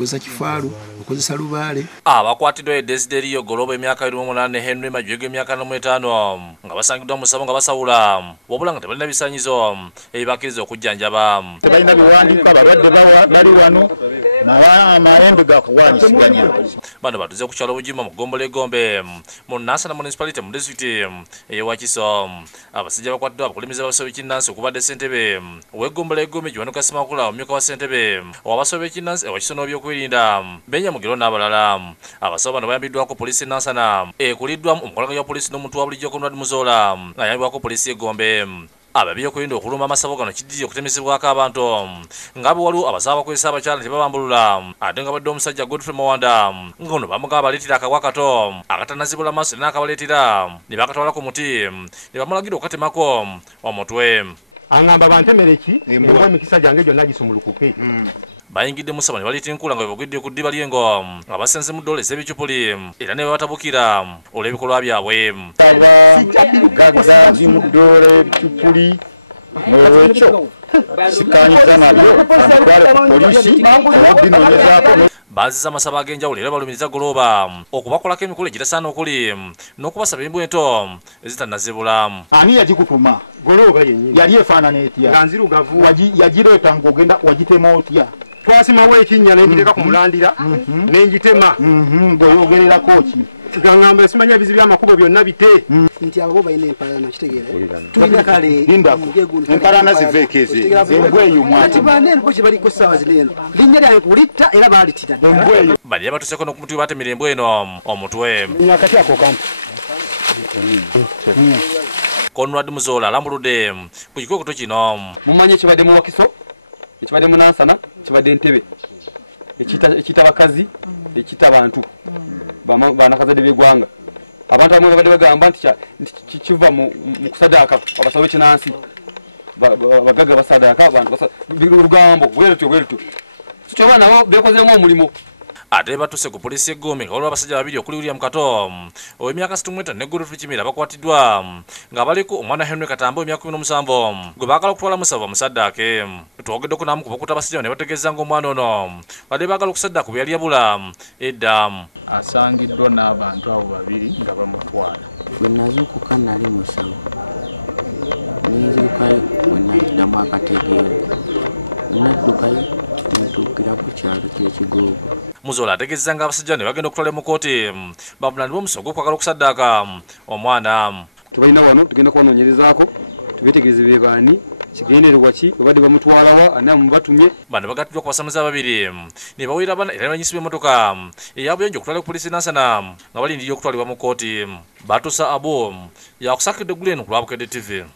okozesa kifaalu okozesa lubaale. Abakwatiddwa Desiderio Goloba emyaka 28 Henry Majwege emyaka 45 nga basangiddwa mu ssabo nga basawula wabula nga tebalina bisanyizo ebibakiriza okujjanjaba. Tebalina biwandiiko abalwadde bali wano amayembe gakuwaanyisiganya. Bano batuze ku kyalo Bujima mu Ggombole Gombe mu Nansana Municipality mu disitulikiti ey'e Wakiso. Abasajja bakwatiddwa abakulembeze b'abasobe b'ekinnansi okubadde ssentebe w'Eggombole Gombe Kiwanuka Simakula omumyuka wa ssentebe w'abasobe b'ekinnansi e Wakiso n'ebyokwerinda Benya Mugiro n'abalala. Abasawo bano bayambiddwako poliisi Nansana ekuliddwamu omukolaganya wa poliisi n'omuntu wa bulijjo Conrad Muzola ayambibwako poliisi y'Egombe. Ababyokwerinda okulumba amasabo gano kiddiri okutemesebwako abantu nga bwe waliwo abasawo bakozesa abakyala tebabambulula ate nga badde omusajja Godfrey Mawanda ngono bamugaba baleetera akagwa kato akatanazibula maaso era n'akabaleetera ne bakatwala ku muti ne bamulagira okukatemako omutwe. Angamba bantemereki embwa emikisa gyange gyonna gisumulukuke. Bayingidde musaba ne baleeta enkula nga bebagwidde ku ddiba ly'engo nga basenze mu ddoola ez'ebicupuli era ne babatabukira olw'ebikolwa byabwe. Gagga mu ddoola ebicupuli n'olwekyo sikanyiza nabyo amatwale ku poliisi okubinoonyezaako. Bazizza amasaba ag'enjawulo era balumiriza Goloba okubakolako emikolo egitasaana okuli n'okubasaba embwa ento ezitanazibula. Ani yagikutuma? Goloba yennyini. Yali efaanana etya? Nga nzirugavu. Yagireeta ng'ogenda wagitema otya? Twasimawo ekinnya n'engiteeka ku mulandira n'engitema. Ng'oyogererako ki? Ngamba simanya bizibu by'amakubo byonna bite. Nti abo balina empalana kitegeera. Tulina kale lindako. Empalana ziveeko ezo. Embwa eyo mwati. Kibande nko kibaliko ssaawa zino. Linnya lyange kulitta era baalitira. Embwa eyo. Bali batuseeko n'okumutwe batemera embwa eno omutwe. Nyakati ako kampi. Conrad Muzola alambuludde ku kikuukutu kino. Mumanye ekibadde mu Wakiso, ekibadde mu Nansana, ekibadde Entebbe, ekita bakazi, ekita bantu banakazadde b'eggwanga. Abantu bamwe babadde bagamba nti kiva mu kusadaaka abasawo b'ekinnansi bagaga basadaaka abantu olugambo bwerutyo. Kityo abaana nabo beekozeemu omulimu. Ate batuse ku poliisi y'Egombe nga waliwo abasajja babiri okuli William Kato ow'emyaka 65 ne Godfrey Kimera bakwatiddwa nga baliko omwana Henry Katambo w'emyaka 17 gwe baagala okutwala musava musaddaake. Twogeddeko n'amu ku bakuta abasajja ne bategeeza ng'omwana ono badde baagala okusaddaaka bwe yali yabula edda. Asangiddwa n'abantu abo babiri nga bamutwala. Bwe nazuukuka nali musawo neezuukayo bwe nayiddamu akategeero naddukayo netuukira ku kyalo ky'Ekigoogo. Muzola ategeezeza nga abasajja ne bagenda okutwala mu kkooti bavunaanibwa omusango gw'okwagala okusaddaaka omwana. Tubalina wano tugenda kubanoonyerezaako tubeetegereze be baani kigendererwa ki babadde bamutwalawa ani amubatumye. Bano bagattiddwa ku basamize ababiri ne bawulira abaana era banyisi b'emmotoka eyabuyonjo okutwala ku poliisi Nansana nga balindirira okutwalibwa mu kkooti. Batusa Abo yakusakidde Guleno ku lwa Bukedde TV.